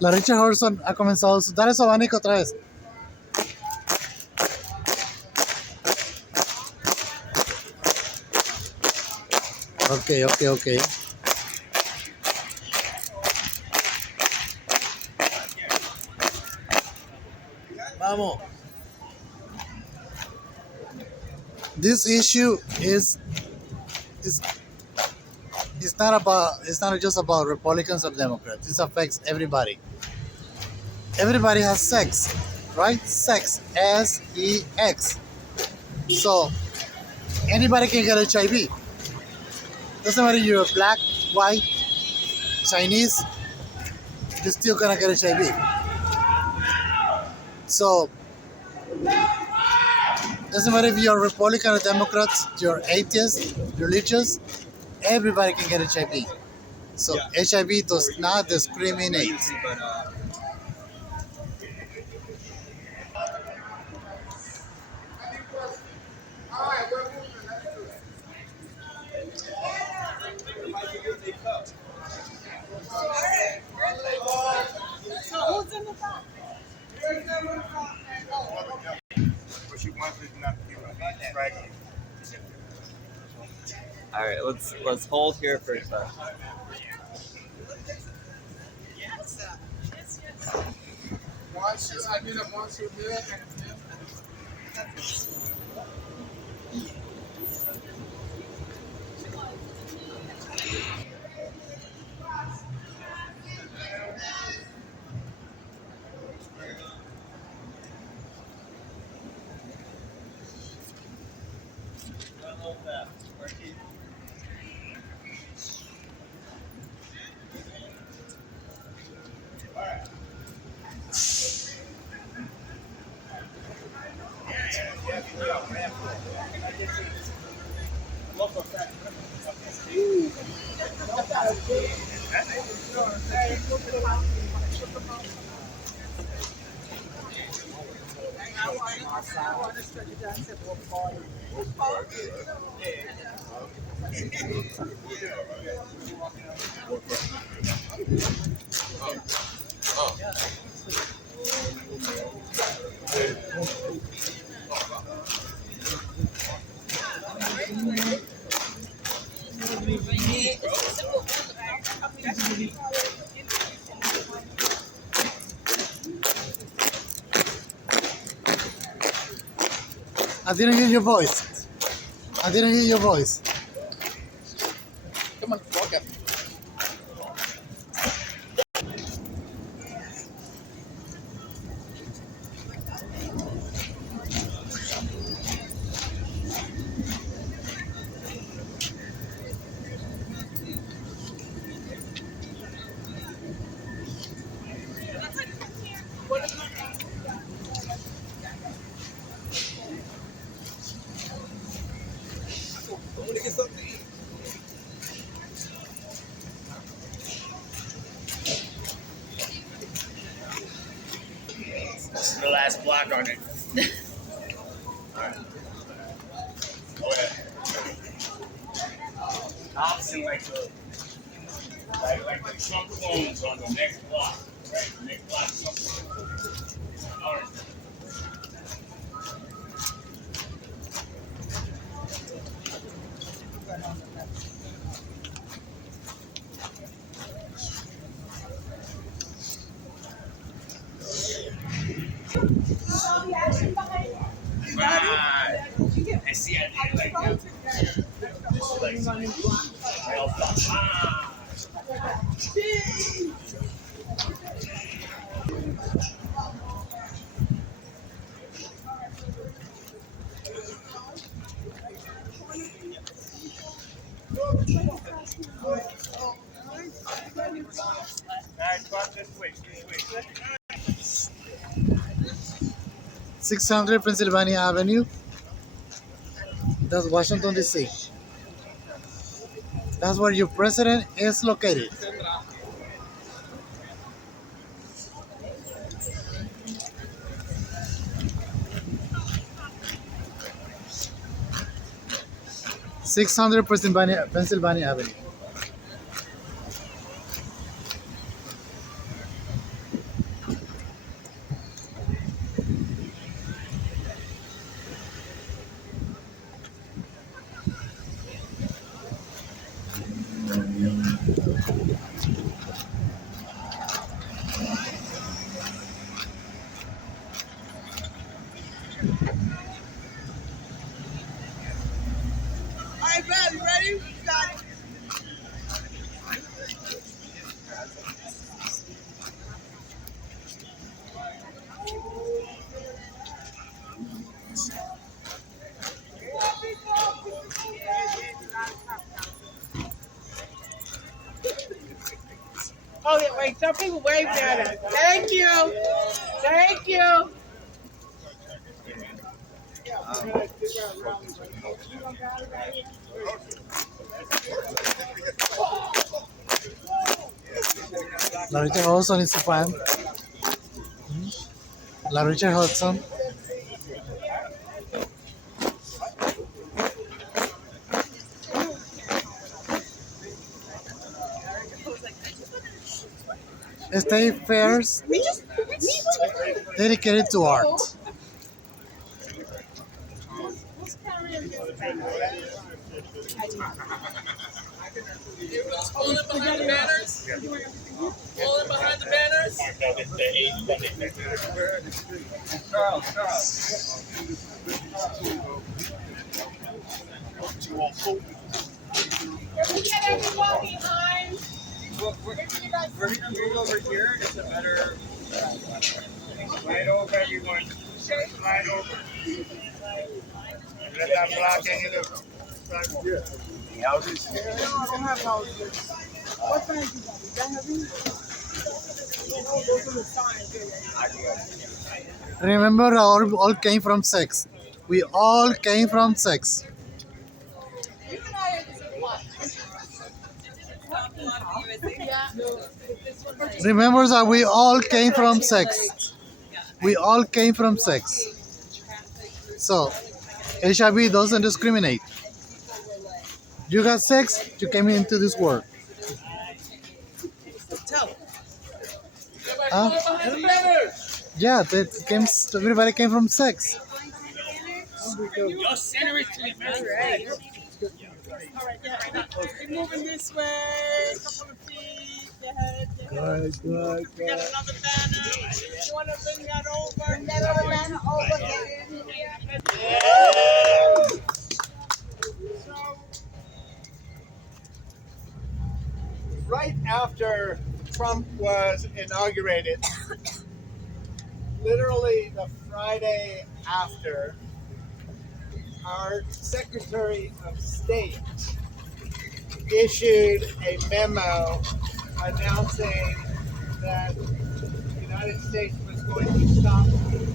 La Richard Horson ha comenzado su... Dale su abanico otra vez. Ok. Vamos. This issue is it's not just about Republicans or Democrats. It affects everybody. Everybody has sex, right? Sex, sex. So anybody can get HIV. Doesn't matter if you're black, white, Chinese. You're still gonna get HIV. So doesn't matter if you're Republican or Democrats, you're atheist, religious. Everybody can get HIV. So HIV does not discriminate. All right, let's hold here for a second. I didn't hear your voice. Come on, walk up. This is the last block on it. Alright. Go ahead. Opposite like the Trump clones on the next block. Right? The next block Trump. Alright. Right. I see I did like that. This is like real fun. Ah. Alright, talk this way. 600 Pennsylvania Avenue. That's Washington, D.C. That's where your president is located. .600 Pennsylvania Avenue. All right, Brad, you ready? You got it. Oh, yeah, wait, some people waved at us. Thank you. Thank you. La Richard Hodgson is a fan. La Richard Hodgson. State fairs dedicated to art. Hold it behind the banners. Hold it behind the banners. Charles. Can we get everyone behind? We're over here. It's a better. Slide over, everyone. Slide over. Let that block in you. The houses. No, I don't have houses. What size you got? Is that heavy? Oh, those are the signs. Remember, all came from sex. We all came from sex. Remember that we all came from sex. We all came from sex. So, HIV doesn't discriminate. You got sex, you came into this world. Huh? Yeah, everybody came from sex. Your center is to the right. All right, yeah. Keep moving this way. Couple of feet. Good. We got another banner. You want to bring that over? That other banner over here. So, Right after Trump was inaugurated, literally the Friday after, our Secretary of State issued a memo announcing that the United States was going to stop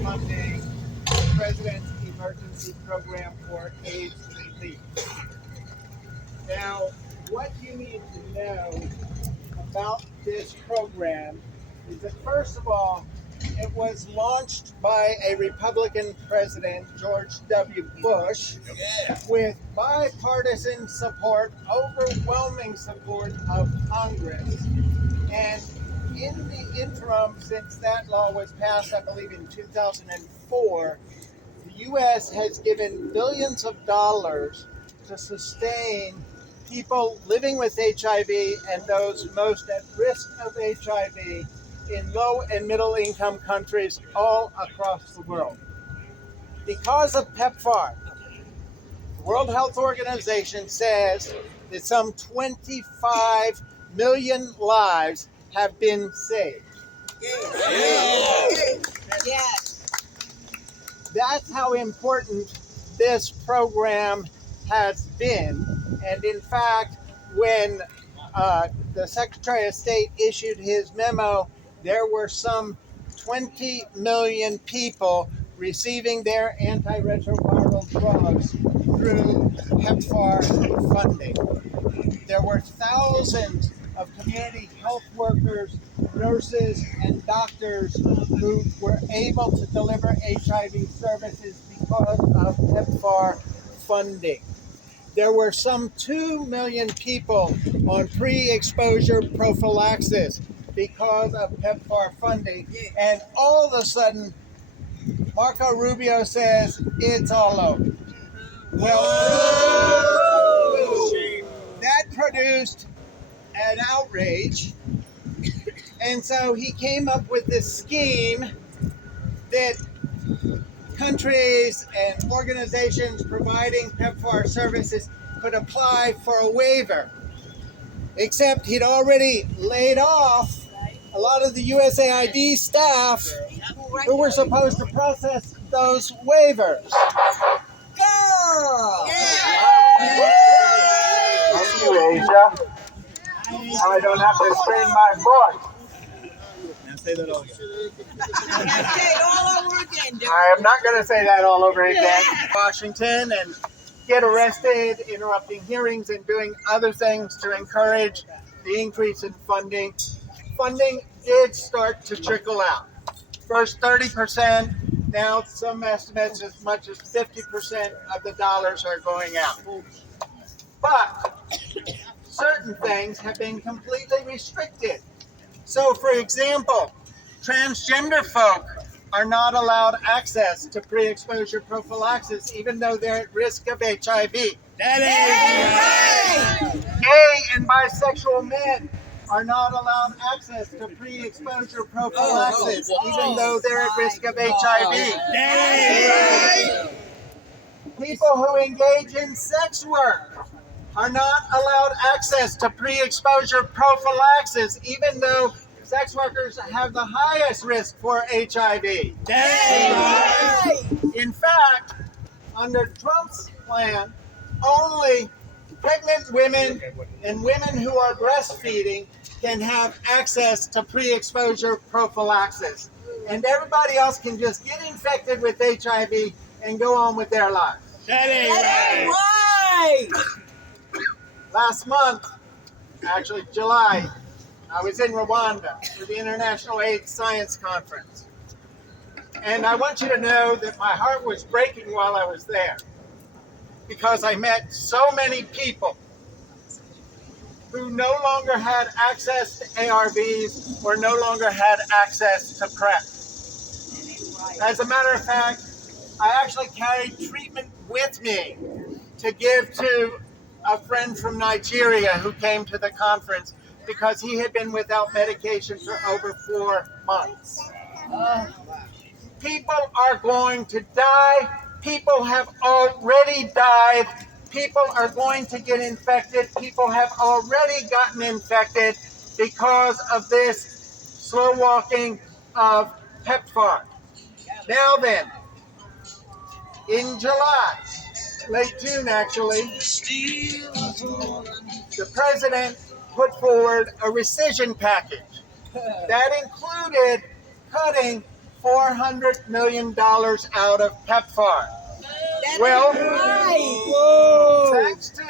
funding the President's Emergency Program for AIDS relief. Now, what you need to know about this program is that, first of all, it was launched by a Republican president, George W. Bush, with bipartisan support, overwhelming support of Congress. And in the interim, since that law was passed, I believe in 2004, the U.S. has given billions of dollars to sustain people living with HIV and those most at risk of HIV in low and middle income countries all across the world. Because of PEPFAR, the World Health Organization says that some 25 million lives have been saved. yes. That's how important this program has been. And in fact, when the Secretary of State issued his memo, there were some 20 million people receiving their antiretroviral drugs through PEPFAR funding. There were thousands of community health workers, nurses, and doctors who were able to deliver HIV services because of PEPFAR funding. There were some 2 million people on pre-exposure prophylaxis because of PEPFAR funding. And all of a sudden, Marco Rubio says it's all over. Well, that produced an outrage. And so he came up with this scheme that countries and organizations providing PEPFAR services could apply for a waiver. Except he'd already laid off a lot of the USAID staff who were supposed to process those waivers. Girl! Thank you, Asia. Now I don't have to strain my voice. Say that all again. Say it all over again. I am not going to say that all over again. Washington and get arrested, interrupting hearings and doing other things to encourage the increase in funding. Funding did start to trickle out. First 30%, now some estimates as much as 50% of the dollars are going out. But certain things have been completely restricted. So, for example, transgender folk are not allowed access to pre-exposure prophylaxis, even though they're at risk of HIV. That is right. Gay and bisexual men are not allowed access to pre-exposure prophylaxis, even though they're at risk of HIV. That is right. People who engage in sex work are not allowed access to pre-exposure prophylaxis, even though sex workers have the highest risk for HIV. That is right. In fact, under Trump's plan, only pregnant women and women who are breastfeeding can have access to pre-exposure prophylaxis. And everybody else can just get infected with HIV and go on with their lives. That is right. Last month, actually July, I was in Rwanda for the International AIDS Science Conference. And I want you to know that my heart was breaking while I was there, because I met so many people who no longer had access to ARVs or no longer had access to PrEP. As a matter of fact, I actually carried treatment with me to give to a friend from Nigeria who came to the conference because he had been without medication for over 4 months. People are going to die. People have already died. People are going to get infected. People have already gotten infected because of this slow walking of PEPFAR. Now then, in July, late June actually, the president put forward a rescission package that included cutting $400 million out of PEPFAR. Well, thanks to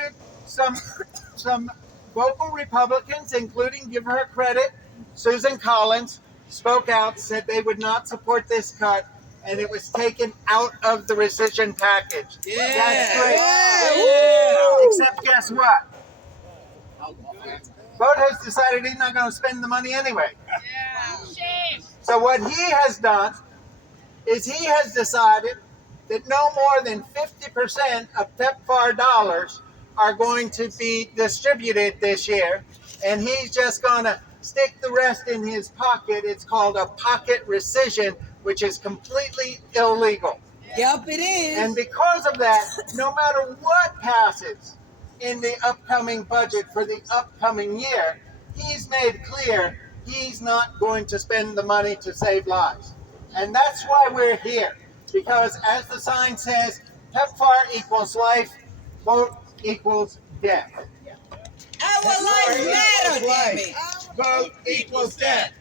some vocal Republicans, including, give her credit, Susan Collins, spoke out, said they would not support this cut, and it was taken out of the rescission package. Yeah. That's great. Yeah. Except guess what? Vought has decided he's not going to spend the money anyway. Shame. So what he has done is he has decided that no more than 50% of PEPFAR dollars are going to be distributed this year, and he's just going to stick the rest in his pocket. It's called a pocket rescission, which is completely illegal. Yep, it is. And because of that, no matter what passes in the upcoming budget for the upcoming year, he's made clear he's not going to spend the money to save lives. And that's why we're here. Because as the sign says, PEPFAR equals life, vote equals death. Our lives matter, damn it. Vote equals death.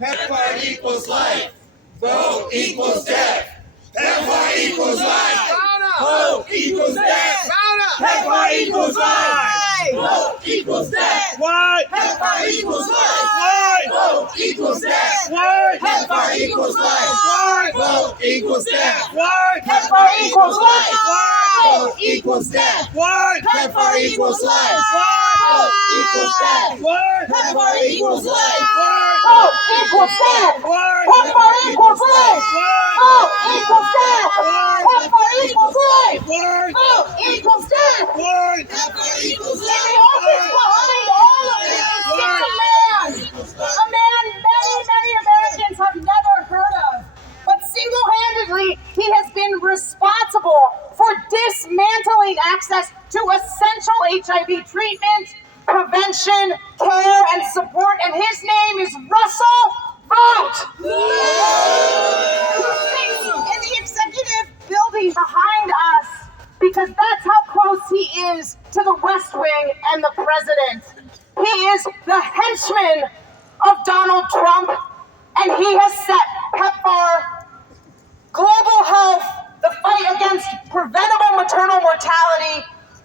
PEPFAR equals life. Vote equals death. PEPFAR equals life. Vote equals death. PEPFAR equals life. Vote equals death. What? PEPFAR equals life. What? Vote equals death. What? PEPFAR equals life. What? Vote equals death. What? PEPFAR equals life. What? Vote equals death. What? PEPFAR equals life. What? Vote equals death. What? PEPFAR equals life. What? Vote equals death. What? PEPFAR equals life. Vote equals death. What? PEPFAR equals life. What? Vote equals death. What? PEPFAR equals life. The office behind all of this HIV treatment, prevention, care, and support, and his name is Russell Vought. Who sits in the executive building behind us because that's how close he is to the West Wing and the president. He is the henchman of Donald Trump, and he has set PEPFAR, global health, the fight against preventable maternal mortality,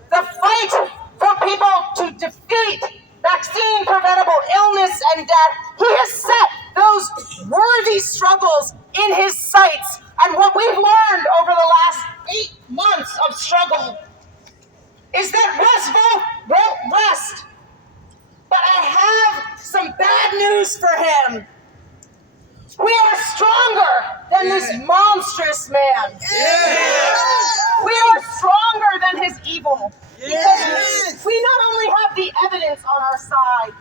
the fight for people to defeat vaccine-preventable illness and death. He has set those worthy struggles in his sights. And what we've learned over the last 8 months of struggle is that Russell won't rest. But I have some bad news for him. We are stronger than this monstrous man. We are stronger than his evil. Because we not only have the evidence on our side,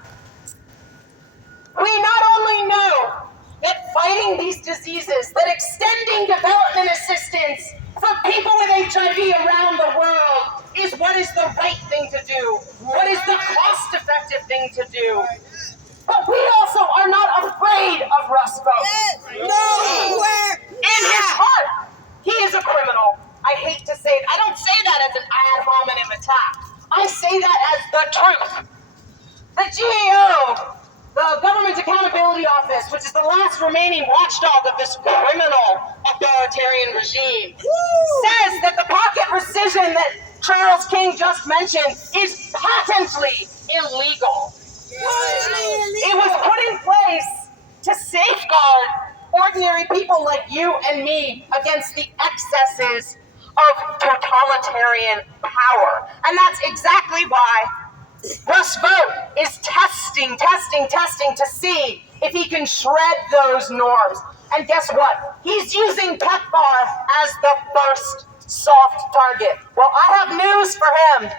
we not only know that fighting these diseases, that extending development assistance for people with HIV around the world is what is the right thing to do, what is the cost-effective thing to do. But we also are not afraid of Russ Vought. In his heart, he is a criminal. I hate to say it. I don't say that as an ad hominem attack. I say that as the truth. The GAO, the Government Accountability Office, which is the last remaining watchdog of this criminal authoritarian regime, says that the pocket rescission that Charles King just mentioned is patently illegal. It was put in place to safeguard ordinary people like you and me against the excesses of totalitarian power. And that's exactly why Russ Vought is testing to see if he can shred those norms. And guess what? He's using PEPFAR as the first soft target. Well, I have news for him.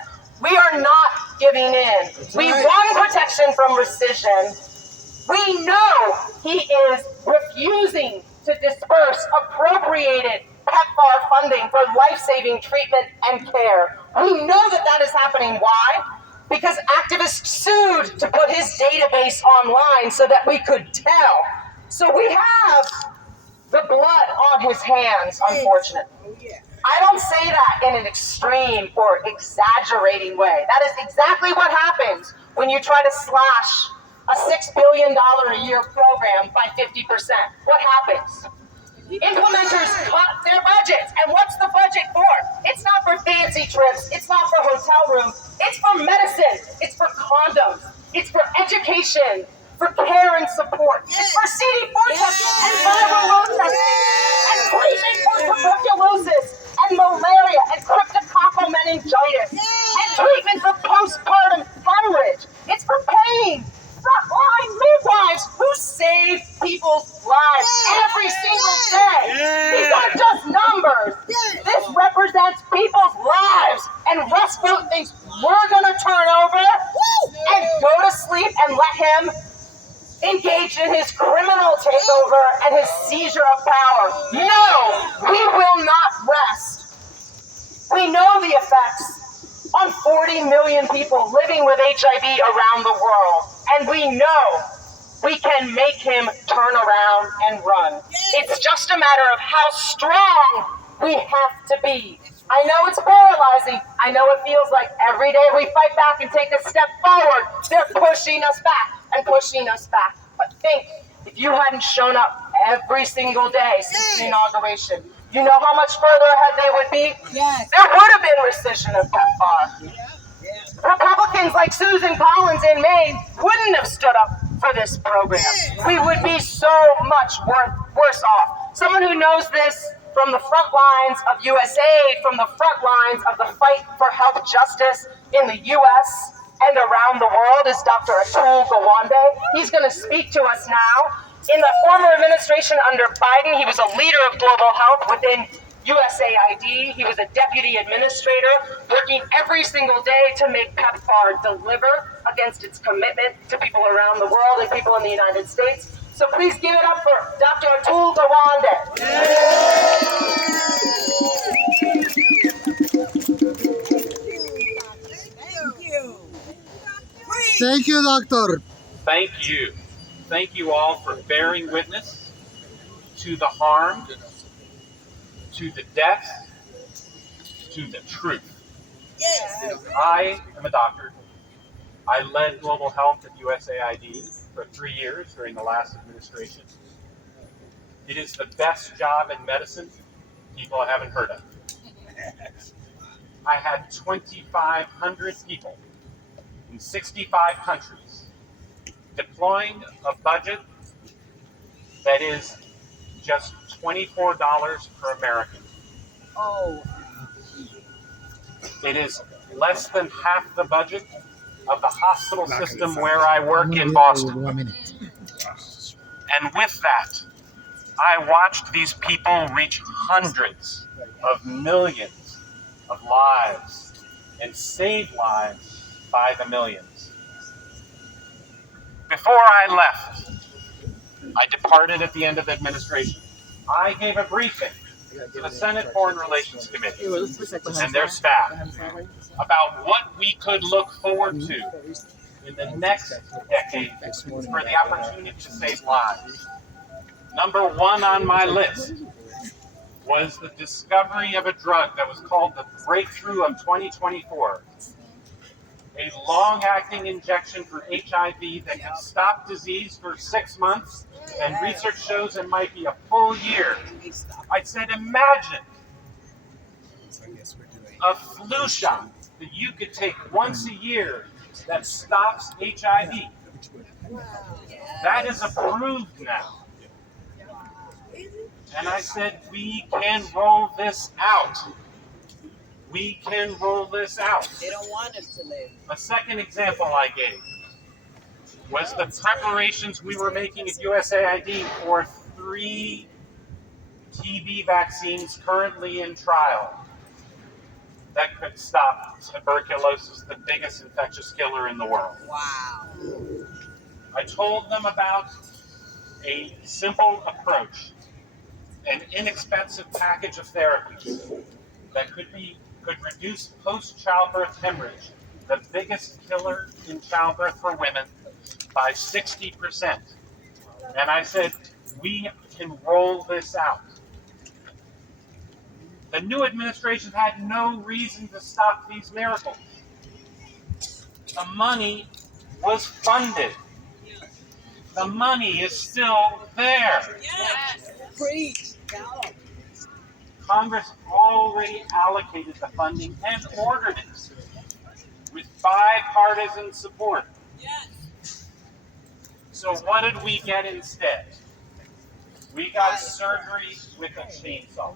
We are not giving in. We won protection from rescission. We know he is refusing to disperse appropriated PEPFAR funding for life-saving treatment and care. We know that that is happening. Why? Because activists sued to put his database online so that we could tell. So we have the blood on his hands, unfortunately. I don't say that in an extreme or exaggerating way. That is exactly what happens when you try to slash a $6 billion a year program by 50%. What happens? Implementers cut their budgets. And what's the budget for? It's not for fancy trips. It's not for hotel rooms. It's for medicine. It's for condoms. It's for education, for care and support. It's for CD4 testing and viral load testing and treatment for tuberculosis and malaria and cryptococcal meningitis and treatment for postpartum hemorrhage. It's for paying frontline midwives who save people's lives every single day. These aren't just numbers. This represents people's lives. And Russ Vought thinks we're going to turn over and go to sleep and let him engage in his criminal takeover and his seizure of power. No, we will not rest. We know the effects on 40 million people living with HIV around the world. And we know we can make him turn around and run. It's just a matter of how strong we have to be. I know it's paralyzing. I know it feels like every day we fight back and take a step forward, they're pushing us back and pushing us back. But think, if you hadn't shown up every single day since the inauguration, you know how much further ahead they would be? Yes. There would have been rescission of PEPFAR. Republicans like Susan Collins in Maine wouldn't have stood up for this program. We would be so much worse off. Someone who knows this from the front lines of USAID, from the front lines of the fight for health justice in the US and around the world is Dr. Atul Gawande. He's going to speak to us now. In the former administration under Biden, he was a leader of global health within USAID. He was a deputy administrator, working every single day to make PEPFAR deliver against its commitment to people around the world and people in the United States. So please give it up for Dr. Atul Gawande. Thank you. Thank you, doctor. Thank you. Thank you all for bearing witness to the harm, to the death, to the truth. I am a doctor. I led global health at USAID for 3 years during the last administration. It is the best job in medicine people haven't heard of. I had 2,500 people in 65 countries deploying a budget that is just $24 per American. Oh. It is less than half the budget of the hospital system where I work in Boston. 1 minute. And with that, I watched these people reach hundreds of millions of lives and save lives by the millions. Before I left, I departed at the end of the administration. I gave a briefing to the Senate Foreign Relations Committee and their staff about what we could look forward to in the next decade for the opportunity to save lives. Number one on my list was the discovery of a drug that was called the breakthrough of 2024. A long-acting injection for HIV that can stop disease for 6 months, and research shows it might be a full year. I said, imagine a flu shot that you could take once a year that stops HIV. That is approved now. And I said, we can roll this out. We can roll this out. They don't want us to live. A second example I gave was the preparations we were making at USAID for 3 TB vaccines currently in trial that could stop tuberculosis, the biggest infectious killer in the world. Wow. I told them about a simple approach, an inexpensive package of therapies that could reduce post-childbirth hemorrhage, the biggest killer in childbirth for women, by 60%. And I said, we can roll this out. The new administration had no reason to stop these miracles. The money was funded. The money is still there. Yes. Preach. Congress already allocated the funding and ordered it with bipartisan support. So what did we get instead? We got surgery with a chainsaw.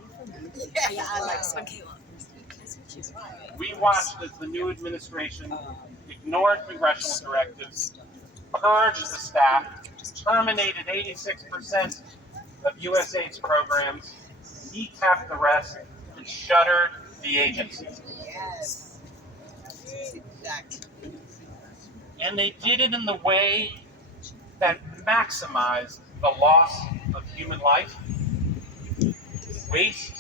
We watched as the new administration ignored congressional directives, purged the staff, terminated 86% of USAID's programs, kneecapped the rest, and shuttered the agency. Yes. Exactly. And they did it in the way that maximized the loss of human life, waste,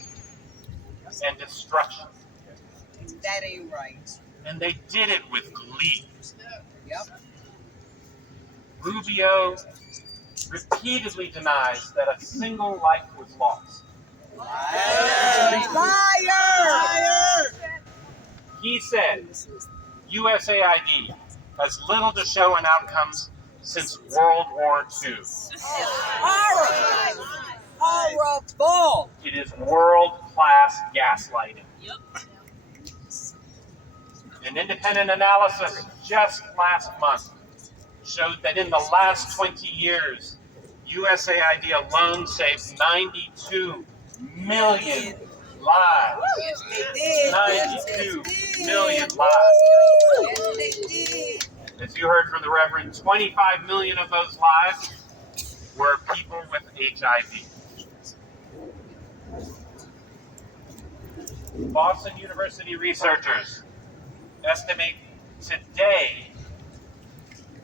and destruction. That ain't right. And they did it with glee. Yep. Rubio repeatedly denies that a single life was lost. Fire! He said USAID has little to show in outcomes since World War II. Horrible! It is world-class gaslighting. An independent analysis just last month showed that in the last 20 years, USAID alone saved 92 million lives. Yes, they did. 92 million lives. Yes, they did. As you heard from the Reverend, 25 million of those lives were people with HIV. Boston University researchers estimate today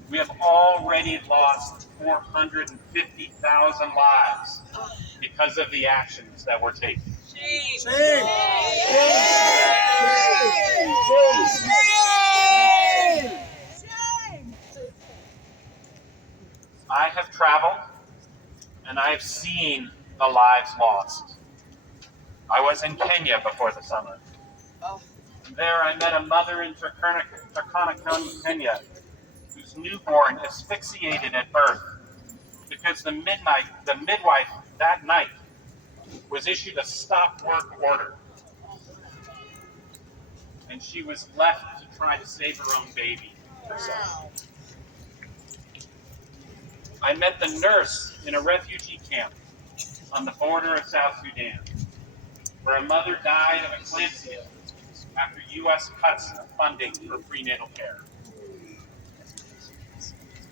we have already lost 450,000 lives because of the actions that were taken. I have traveled and I have seen the lives lost. I was in Kenya before the summer. There I met a mother in Turkana County, Kenya, whose newborn asphyxiated at birth because the midwife that night was issued a stop work order, and she was left to try to save her own baby herself. I met the nurse in a refugee camp on the border of South Sudan, where a mother died of eclampsia after U.S. cuts funding for prenatal care.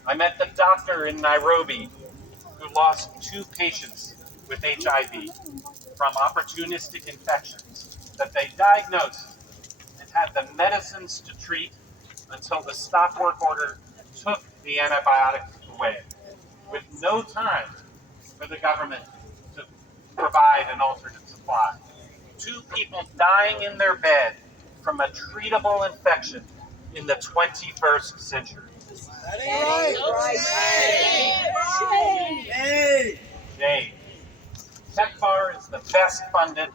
I met the doctor in Nairobi who lost 2 patients with HIV from opportunistic infections that they diagnosed and had the medicines to treat until the stop work order took the antibiotics away, with no time for the government to provide an alternate supply. 2 people dying in their bed from a treatable infection in the 21st century. Shame. PEPFAR is the best funded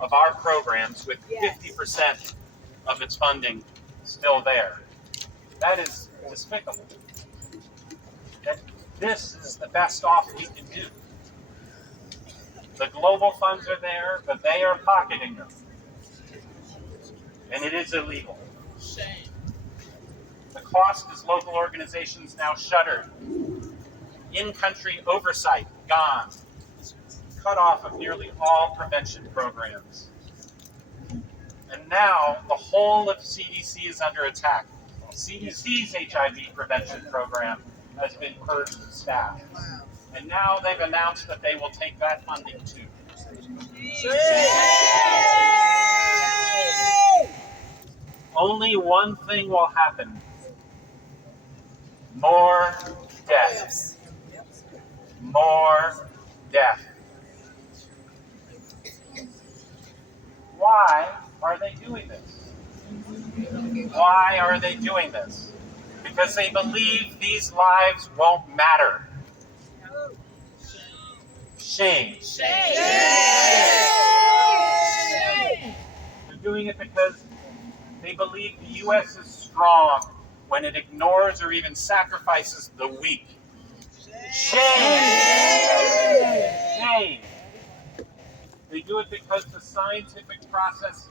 of our programs, with 50% of its funding still there. That is despicable. That this is the best offer we can do. The global funds are there, but they are pocketing them. And it is illegal. Shame. The cost is local organizations now shuttered. In-country oversight gone. Cut off of nearly all prevention programs. And now the whole of CDC is under attack. CDC's HIV prevention program has been purged of staff. And now they've announced that they will take that funding too. Only one thing will happen. More death. More death. Why are they doing this? Why are they doing this? Because they believe these lives won't matter. Shame. They're doing it because they believe the U.S. is strong when it ignores or even sacrifices the weak. Shame. They do it because the scientific process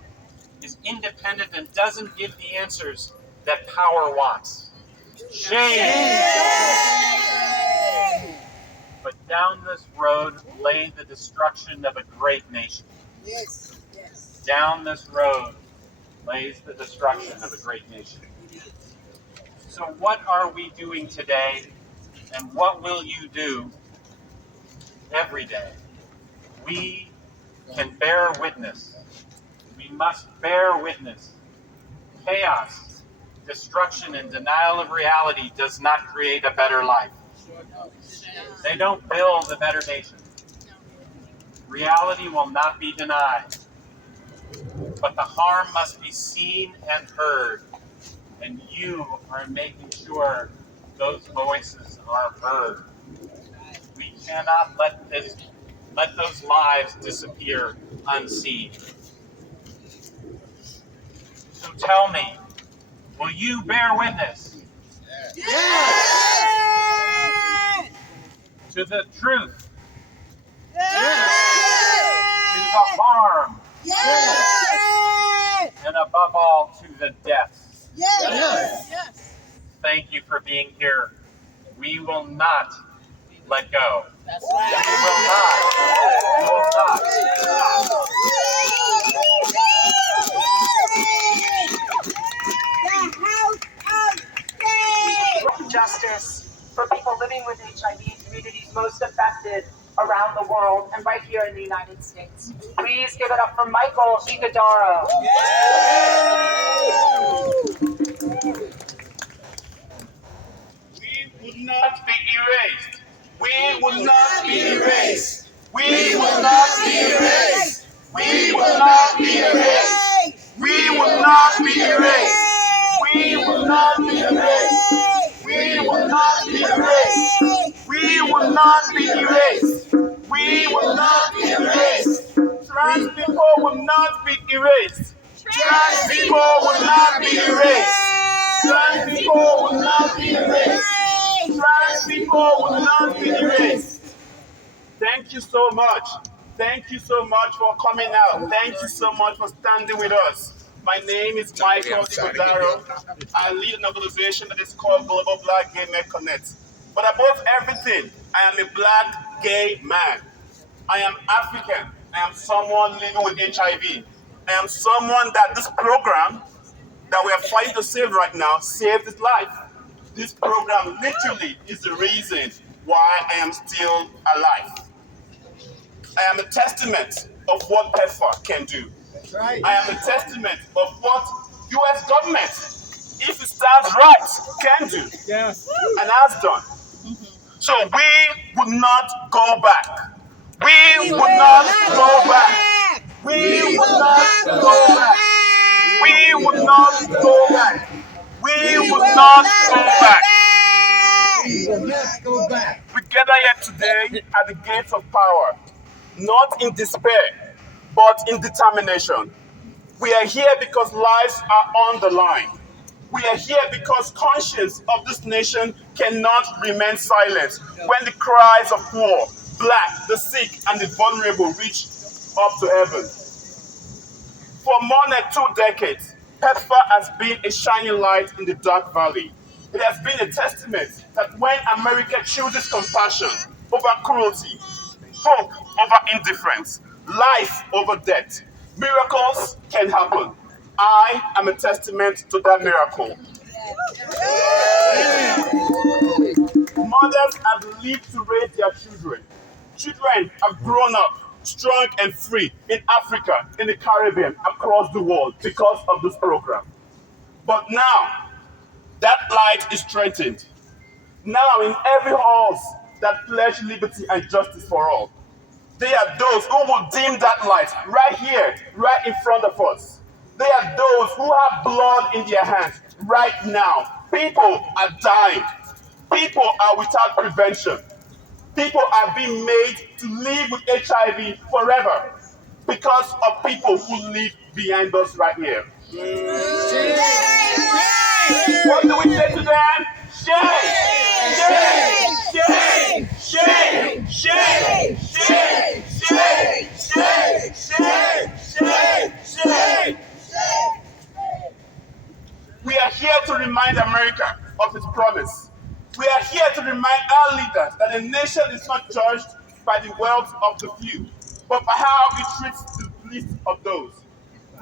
is independent and doesn't give the answers that power wants. Shame. But down this road lay the destruction of a great nation. Down this road lays the destruction of a great nation. So what are we doing today, and what will you do every day? We can bear witness. We must bear witness. Chaos, destruction, and denial of reality does not create a better life. They don't build a better nation. Reality will not be denied. But the harm must be seen and heard. And you are making sure those voices are heard. We cannot let those lives disappear unseen. So tell me, will you bear witness? To the truth? To the harm? And above all, to the deaths? Thank you for being here. We will not let go. That's right. We will not. We will not. Justice for people living with HIV in communities most affected around the world and right here in the United States. Please give it up for Michael Ighodaro. We will not be erased. We will not be erased. We will not be erased. We will not be erased. We will not be erased. We will not be erased. We will not be erased. will not be erased. We will not be erased. Trans people will not be erased. Trans people will not be erased. Trans people will not be erased. Trans people will not be erased. Thank you so much. Thank you so much for coming out. Thank you so much for standing with us. My name is Michael Digodaro. I lead an organization that is called Global Black Gay Men Connect. But above everything, I am a black gay man. I am African. I am someone living with HIV. I am someone that this program that we are fighting to save right now saved his life. This program literally is the reason why I am still alive. I am a testament of what PEPFAR can do. That's right. I am a testament of what U.S. government, if it stands right, can do and has done. So we would not go back. We would not go back. We would not go back. We would not go back. We would not go back. Let's go back. We gather here today at the gates of power, not in despair, but in determination. We are here because lives are on the line. We are here because conscience of this nation cannot remain silent when the cries of poor, black, the sick, and the vulnerable reach up to heaven. For more than 2 decades, PEPFAR has been a shining light in the dark valley. It has been a testament that when America chooses compassion over cruelty, hope over indifference, life over death, miracles can happen. I am a testament to that miracle. Mothers have lived to raise their children. Children have grown up strong and free in Africa, in the Caribbean, across the world because of this program. But now, that light is strengthened. Now in every house that pledge liberty and justice for all, they are those who will dim that light right here, right in front of us. They are those who have blood in their hands right now. People are dying. People are without prevention. People are being made to live with HIV forever because of people who live behind us right here. What do we say to them? Shame! Shame! Shame! Shame! Shame! Shame! Shame! Shame! Shame! Shame! Shame! We are here to remind America of its promise. We are here to remind our leaders that a nation is not judged by the wealth of the few, but by how it treats the least of those.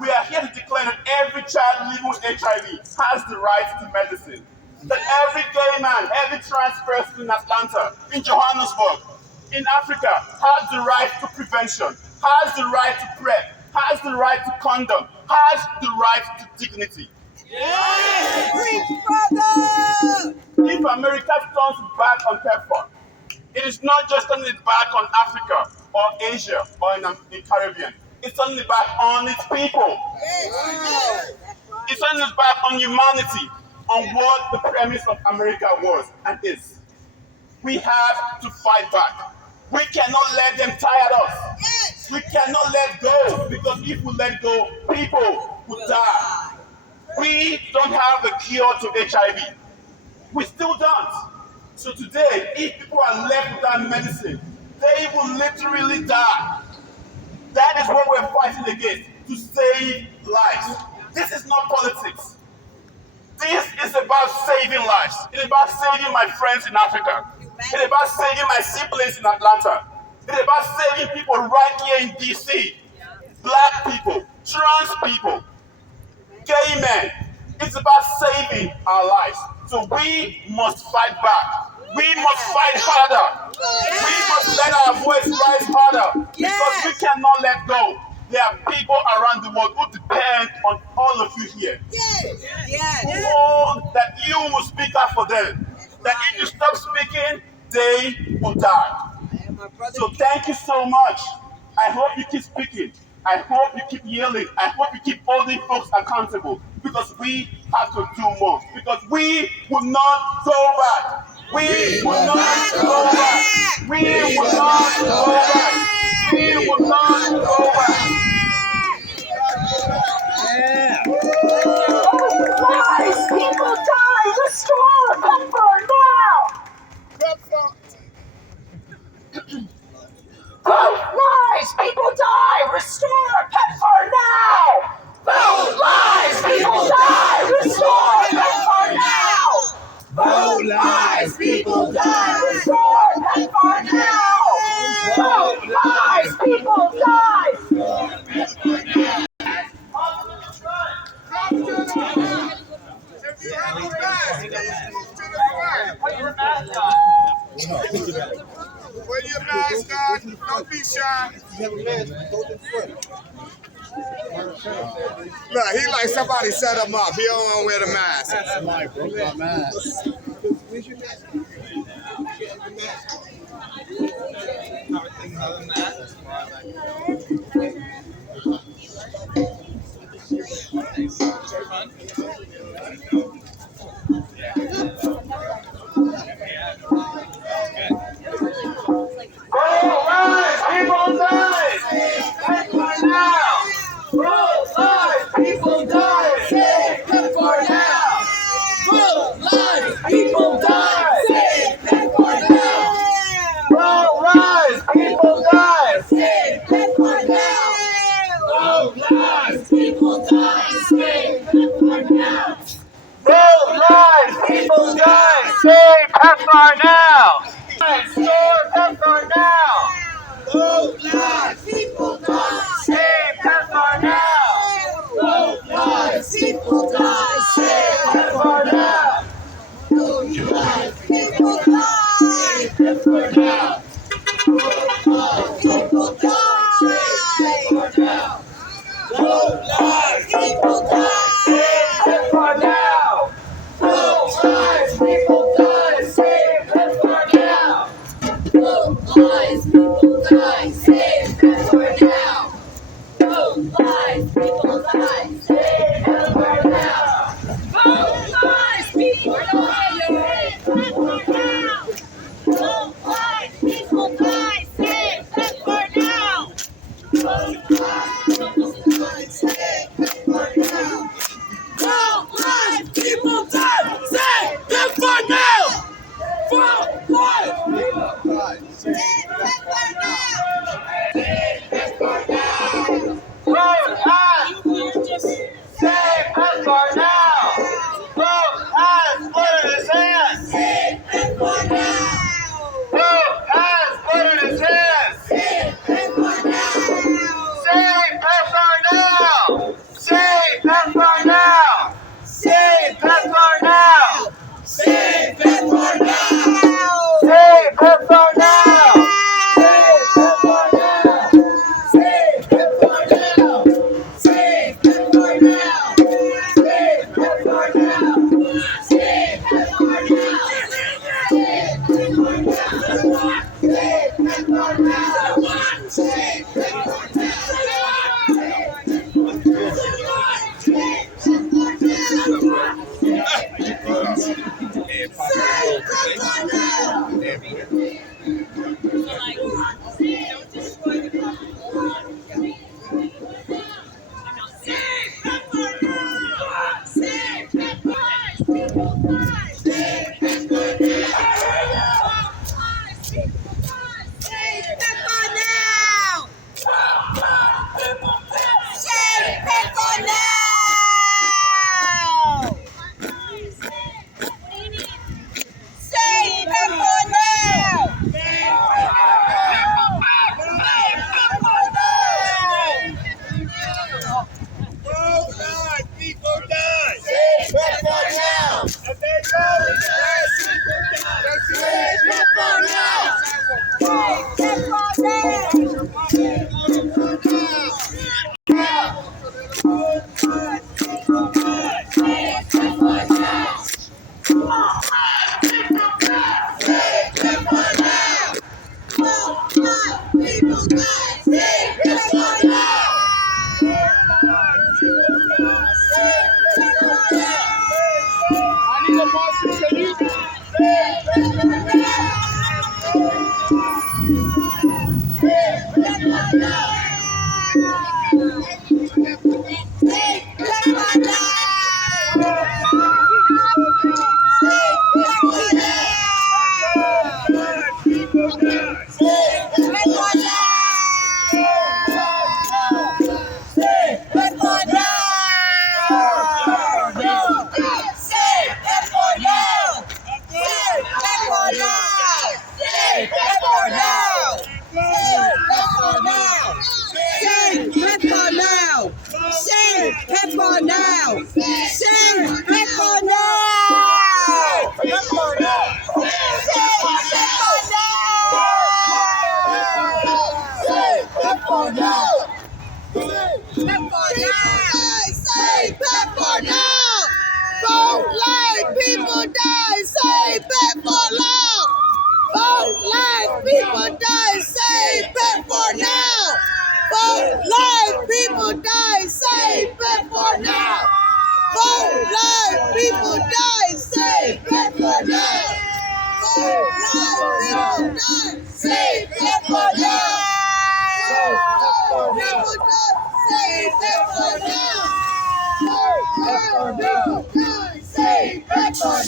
We are here to declare that every child living with HIV has the right to medicine. That every gay man, every trans person in Atlanta, in Johannesburg, in Africa, has the right to prevention, has the right to PrEP, has the right to condom, has the right to dignity. If America turns back on PEPFAR, it is not just turning it back on Africa or Asia or in the Caribbean. It's turning it back on its people. It's turning it back on humanity, on what the premise of America was and is. We have to fight back. We cannot let them tire us. We cannot let go, because if we let go, people will die. We don't have a cure to HIV. We still don't. So today, if people are left without medicine, they will literally die. That is what we're fighting against, to save lives. This is not politics. This is about saving lives. It's about saving my friends in Africa. It's about saving my siblings in Atlanta. It's about saving people right here in DC. Black people, trans people, gay men. It's about saving our lives. So we must fight back. We must fight harder. We must let our voice rise harder, because we cannot let go. There are people around the world who depend on all of you here. Oh, that you will speak up for them. That if you stop speaking, they will die. So thank you so much. I hope you keep speaking. I hope you keep yelling. I hope you keep holding folks accountable, because we have to do more. Because we will not go back. We will not go back. We will not go back. We will not go back. Lies, people die. Restore PEPFAR now. Vote lies, people die. Restore PEPFAR now. Vote lies, people die. Restore PEPFAR now. Vote lies, people die. Restore PEPFAR now. Vote lies, people die. Wear your mask on. Don't be shy. Look, he like somebody set him up. He don't want to wear the mask. Somebody broke my mask. Save PEPFAR now! Restore PEPFAR now! Vote lies, people die! Save PEPFAR now! Vote lies, people die! Save PEPFAR now! Vote lies, people die! Save PEPFAR now! Vote lies, people die! Save PEPFAR now! Vote lies, people die! Save PEPFAR now! Vote lies, people die! Save PEPFAR now! Vote lies, people die! Save PEPFAR now! Vote lies, people die! Save PEPFAR now! Vote lies, people die! Save PEPFAR now! Vote lies, people die! Save PEPFAR now! Vote lies, people die! Save PEPFAR now! Vote lies, people die! Save PEPFAR now! Vote lies, people die! Save PEPFAR now! Save PEPFAR now! Vote lies, save PEPFAR now! Vote has blood in his hands! Save PEPFAR now! Vote has blood in his hands! Save PEPFAR now! Save PEPFAR now! Save PEPFAR now! Save PEPFAR now! Save PEPFAR now! Save PEPFAR now! Save PEPFAR now! Save PEPFAR now! Save PEPFAR now! Save PEPFAR now! Save PEPFAR now! Save PEPFAR now! Save PEPFAR now! Save PEPFAR I need a monster. Can you? PEPFAR now! Say PEPFAR now! Say PEPFAR now! Vote like people die! Say PEPFAR now! Vote like people die! Say PEPFAR now! Vote like people die! Say PEPFAR now! Vote like people die! Say PEPFAR now! Vote like people die! Say PEPFAR now! Vote like people die! Say PEPFAR now! Vote like people die! Say PEPFAR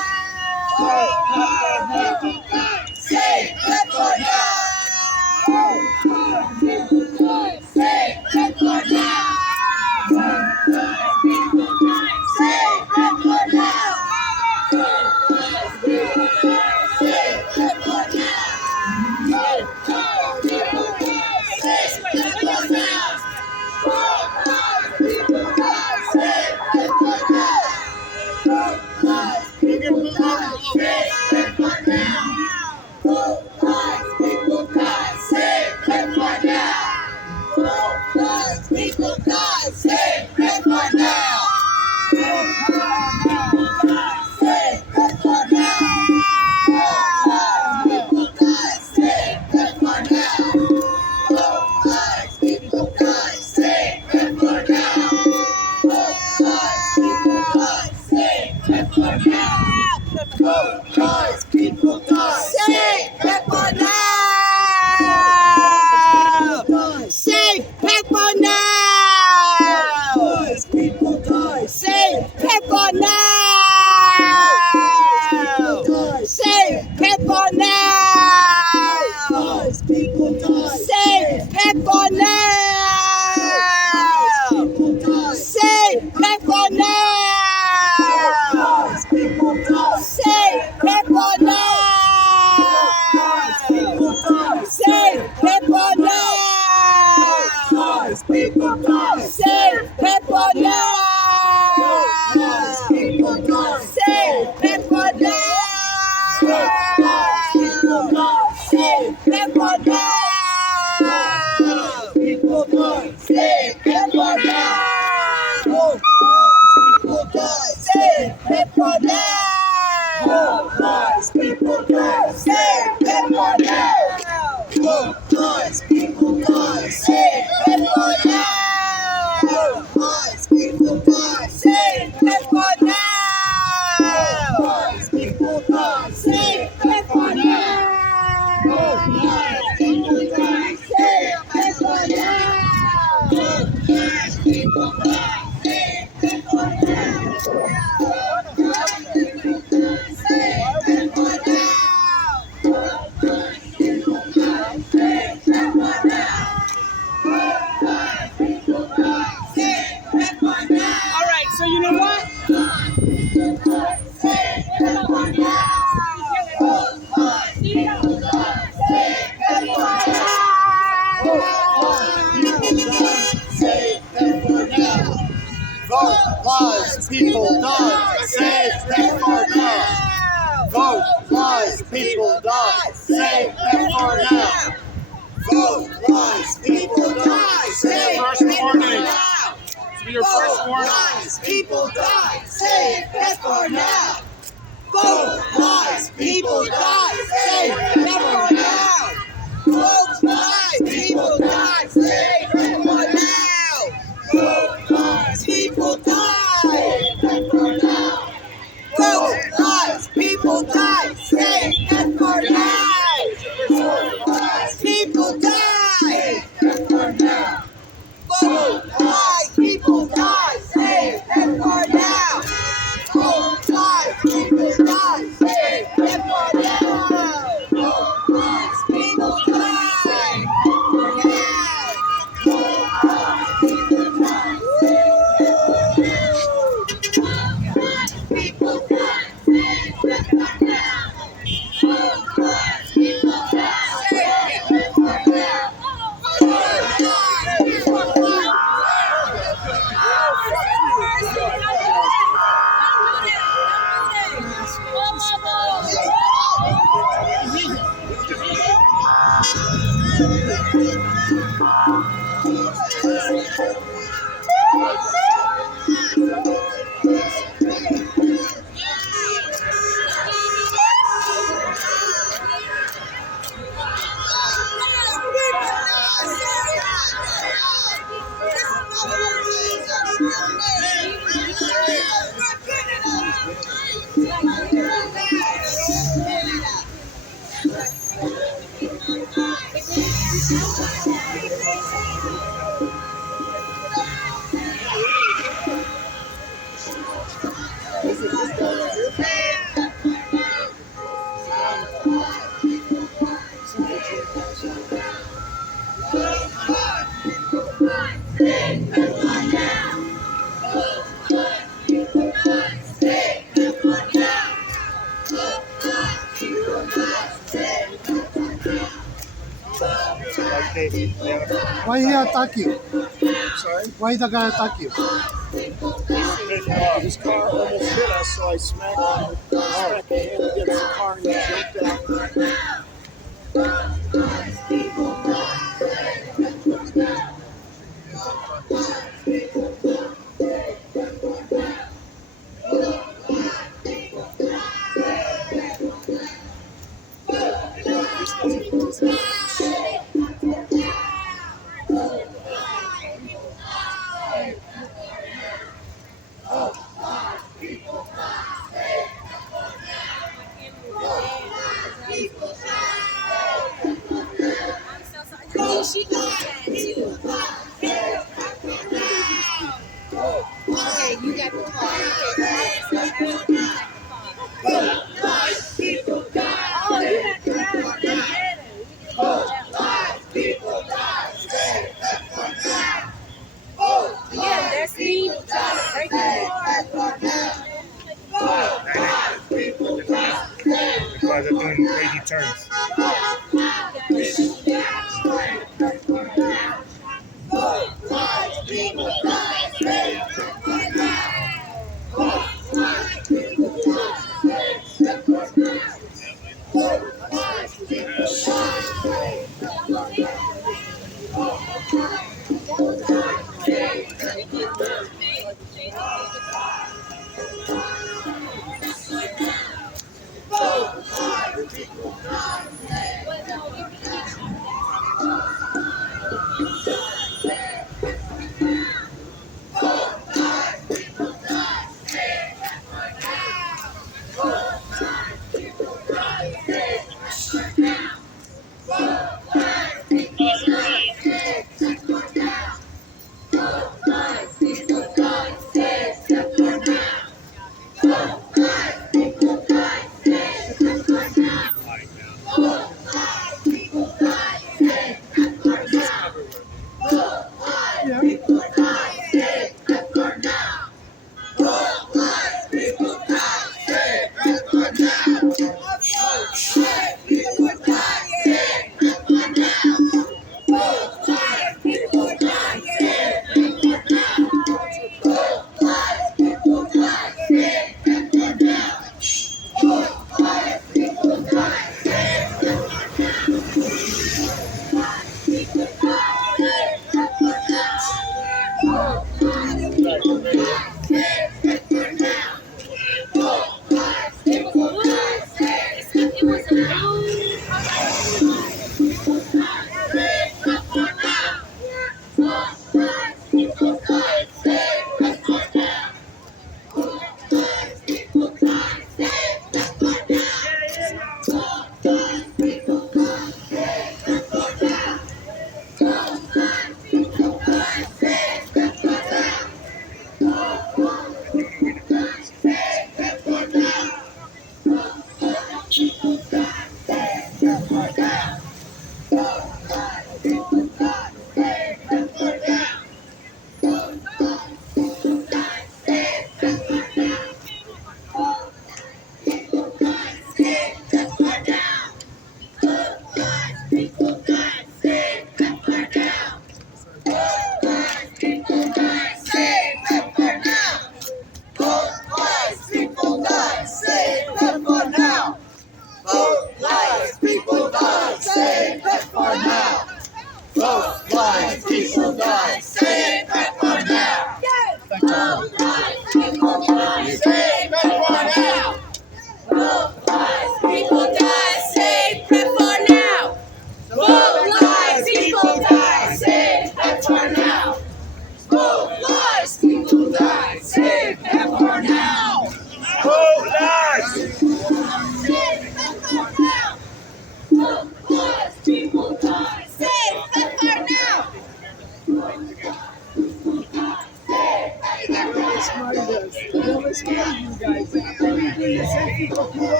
now! Vote like people die! Say PEPFAR now! People die, say PEPFAR now! Say PEPFAR now! People die, say PEPFAR now! People die, say PEPFAR now! People die, say PEPFAR now! People die, say PEPFAR now! Say PEPFAR now! People die. Say PEPFAR now! Say PEPFAR now! People die. Say PEPFAR now! Say PEPFAR now! People die. Say PEPFAR now! Say PEPFAR now! People die. Say PEPFAR now! People die. Say PEPFAR now! People die. Say PEPFAR now! People die. Say PEPFAR now! People die. Say PEPFAR now! People die. Say PEPFAR now! People die. Say PEPFAR now! People die. Say PEPFAR now! People die. Say PEPFAR now! People die. Say PEPFAR now! People die. Say PEPFAR now! All right, so you know what? Vote lies, people die. Say PEPFAR now. Vote lies, people die. Say PEPFAR now. Vote lies, people die. Say First warning. now. Be your first warning. Lies, people die. Say PEPFAR now. Vote lies, people die. Say PEPFAR now. Vote lies, people die. Say PEPFAR now. Vote lies, people die. PEPFAR now. Vote lies, people die. Say PEPFAR now. Vote lies, people die. PEPFAR now. Vote lies, people die. Say PEPFAR now. Vote lies, people die. Say PEPFAR now. Vote Why he attack you? Sorry? Why the guy attack you? His car almost hit us, so I smacked his hand against the car and he jumped out. She got that too. Okay, you got the car. Oh, you got the car. Yeah, that's me trying to break Because they're doing crazy turns.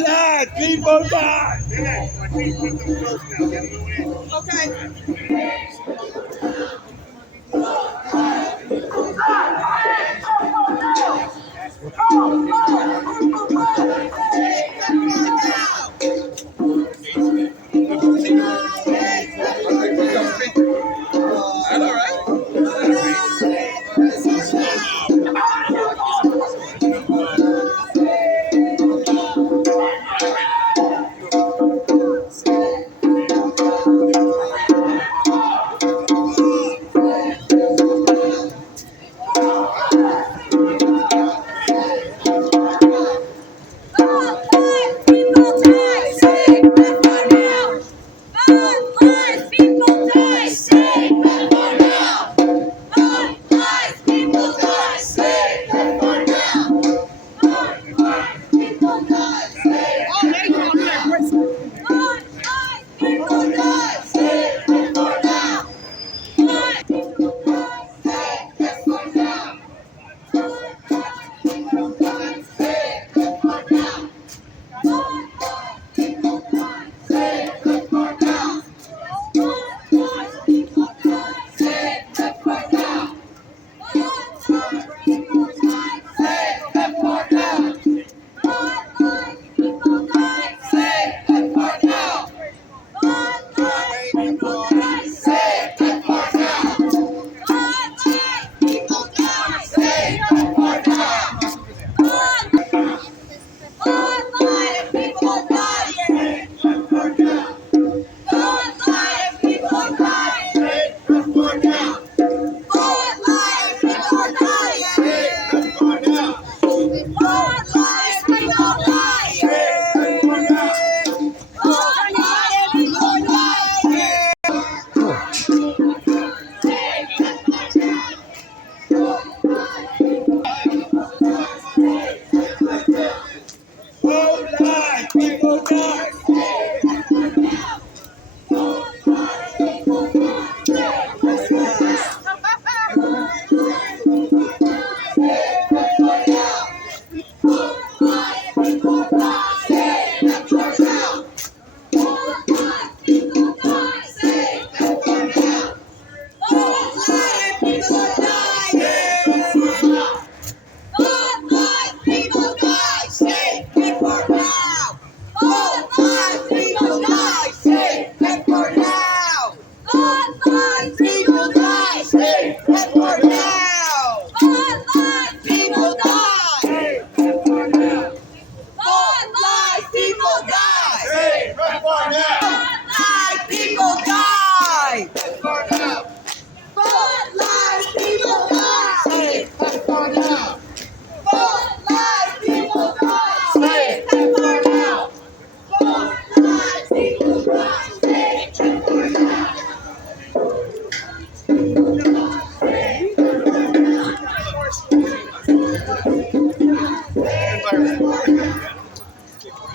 life people die. Okay.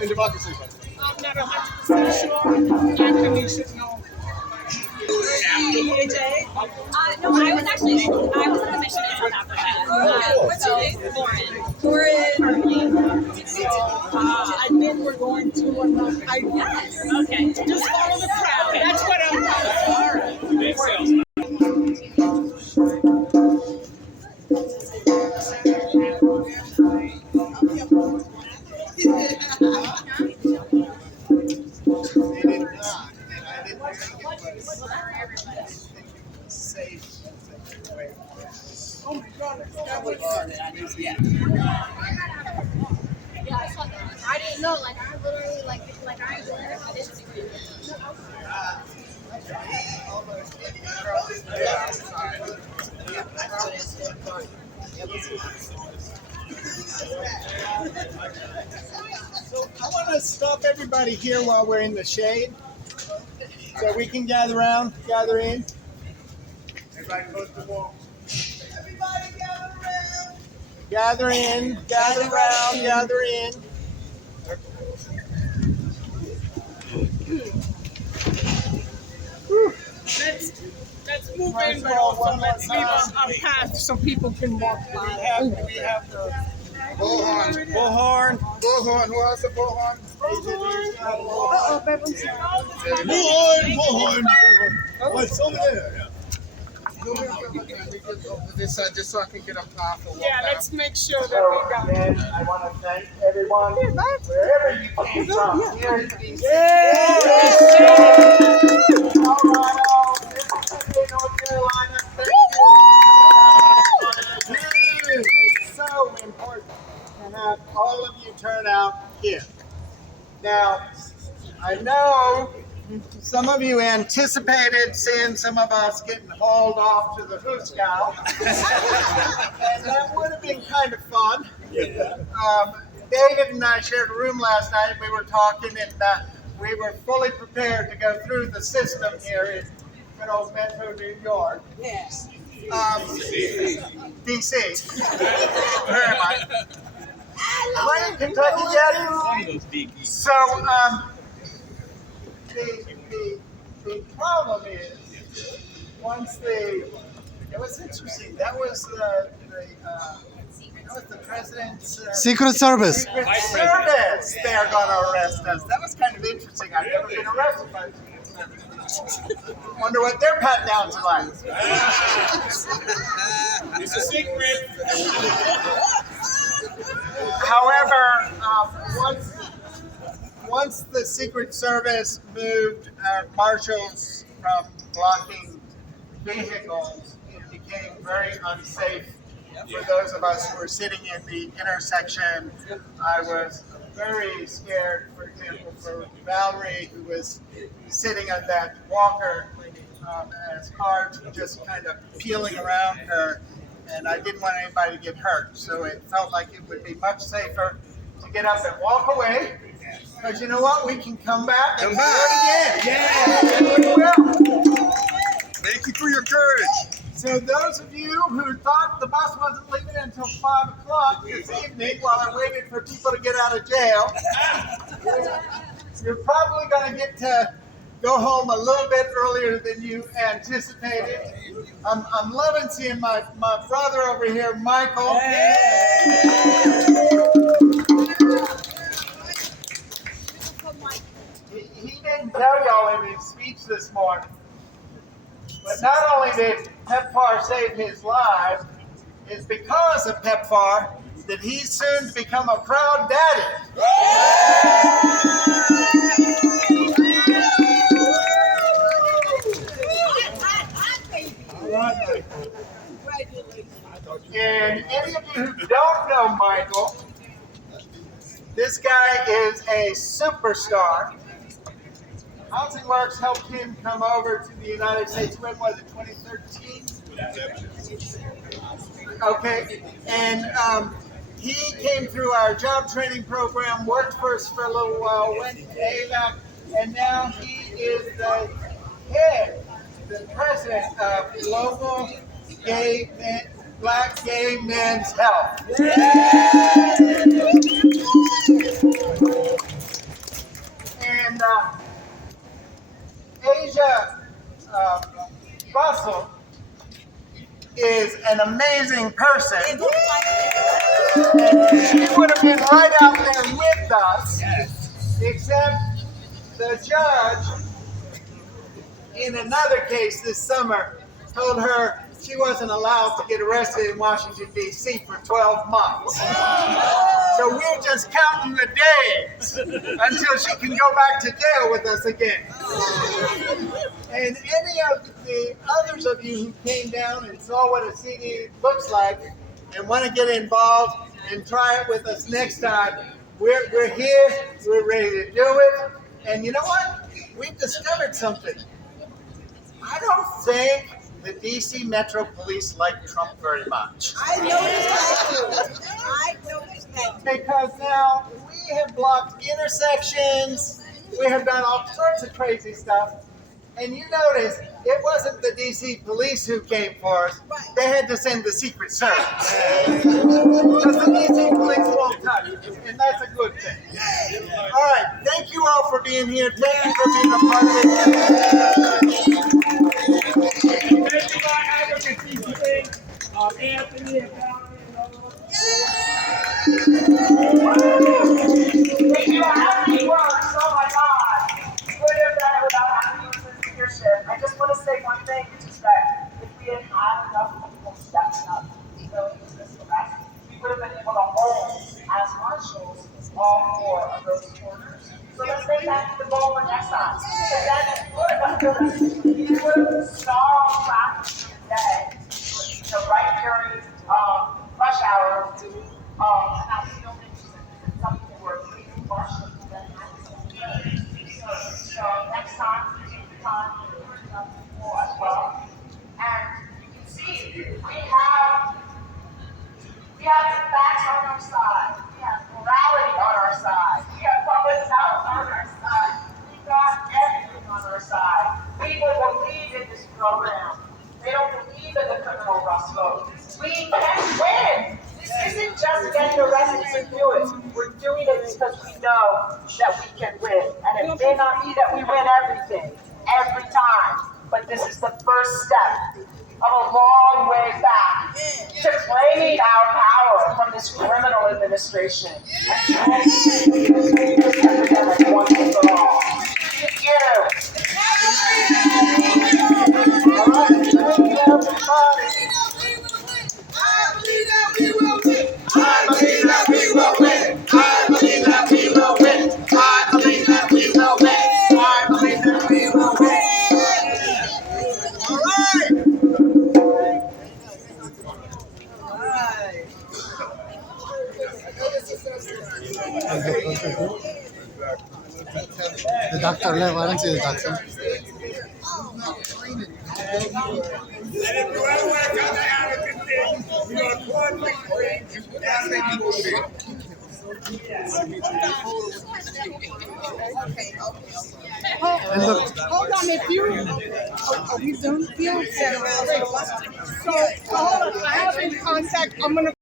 In democracy. I'm not 100% sure. Anthony should know. No, I was on a mission in South Africa. What's your name? Lauren. And then we're going to another. Okay. Just follow the crowd. That's what I'm doing. All right. Big sales. Oh my God. I didn't know, like I literally like I didn't I want to stop everybody here while we're in the shade, so we can gather around, gather in. Everybody close the wall. Everybody gather around. Gather in, gather around, gather in. Let's move in, but also let's leave a path so people can walk by. We have the Bullhorn. Bullhorn. Bullhorn. Who else a bullhorn? Bullhorn. Oh, it's over there. Yeah. This side, just so I can get up off. Yeah, let's make sure that we got it. Again, I want to thank everyone, wherever you came from, here in DC, Colorado, Mississippi, North Carolina. Thank you. It's so important to have all of you turn out here. Now, I know some of you anticipated seeing some of us getting hauled off to the Hooskow, and that would have been kind of fun. David and I shared a room last night, and we were talking, and we were fully prepared to go through the system here in good old Metro New York. Yes. DC. Where am I? Am I in Kentucky yet? So, the problem is, once it was interesting, that was the president's Secret Service. Secret Service. They are going to arrest us. That was kind of interesting. I've never been arrested by the Secret Service. Wonder what their pat downs are like. It's a secret. However, once the Secret Service moved our marshals from blocking vehicles, it became very unsafe for those of us who were sitting in the intersection. I was very scared, for example, for Valerie, who was sitting on that walker as cars were just kind of peeling around her, and I didn't want anybody to get hurt. So it felt like it would be much safer to get up and walk away. Because you know what? We can come back and do it again. Yeah, we will. Thank you for your courage. So those of you who thought the bus wasn't leaving until 5 o'clock this evening while I waited for people to get out of jail, you're probably going to get to go home a little bit earlier than you anticipated. I'm loving seeing my brother over here, Michael. He didn't tell y'all in his speech this morning, but not only did PEPFAR save his life, it's because of PEPFAR that he's soon to become a proud daddy. And any of you who don't know Michael, this guy is a superstar. Housing Works helped him come over to the United States. When was it? 2013? Okay. And he came through our job training program, worked for us for a little while, went to AVAC, and now he is the head, the president of Global Black Gay Men's Health. And Asia Russell is an amazing person. And she would have been right out there with us, except the judge in another case this summer told her she wasn't allowed to get arrested in Washington, D.C. for 12 months. So we're just counting the days until she can go back to jail with us again. And any of the others of you who came down and saw what a CD looks like and want to get involved and try it with us next time, we're here, we're ready to do it. And you know what? We've discovered something. I don't think the DC Metro Police like Trump very much. I noticed that. I noticed that. Because now we have blocked intersections, we have done all sorts of crazy stuff, and you notice it wasn't the DC police who came for us, they had to send the Secret Service. Because the DC police won't touch it, and that's a good thing. All right, thank you all for being here. Thank you for being a part of it. Anthony and Valerie and all. They do happy works. Oh my God. Could have done it without happy works leadership. I just want to say one thing, which is that if we had had enough people stepping up to really resist arrest, we would have been able to hold as marshals all four of those corners. So let's make that the goal for next time. Because then we would have stalled traffic today, right during rush hour. And I still think it's something where police marshals will then have to so next time, we take the time to hear enough people as well. And you can see we have the facts on our side. We have morality on our side. We have public health on our side. We've got everything on our side. People believe in this program. They don't believe in the criminal Rust vote. We can win. This isn't just getting arrested to do it. We're doing it because we know that we can win. And it may not be that we win everything, every time, but this is the first step of a long way back to claiming our power from this criminal administration and epidemic once and for all. Thank you. All right, thank you, everybody. I believe that we will win. I believe that we will win. I believe that we will win. I believe that we will win. I believe that we will win. All right. The doctor left. I don't see the doctor. And look, Hold on, if you are we done? So hold on, I have in contact. I'm gonna.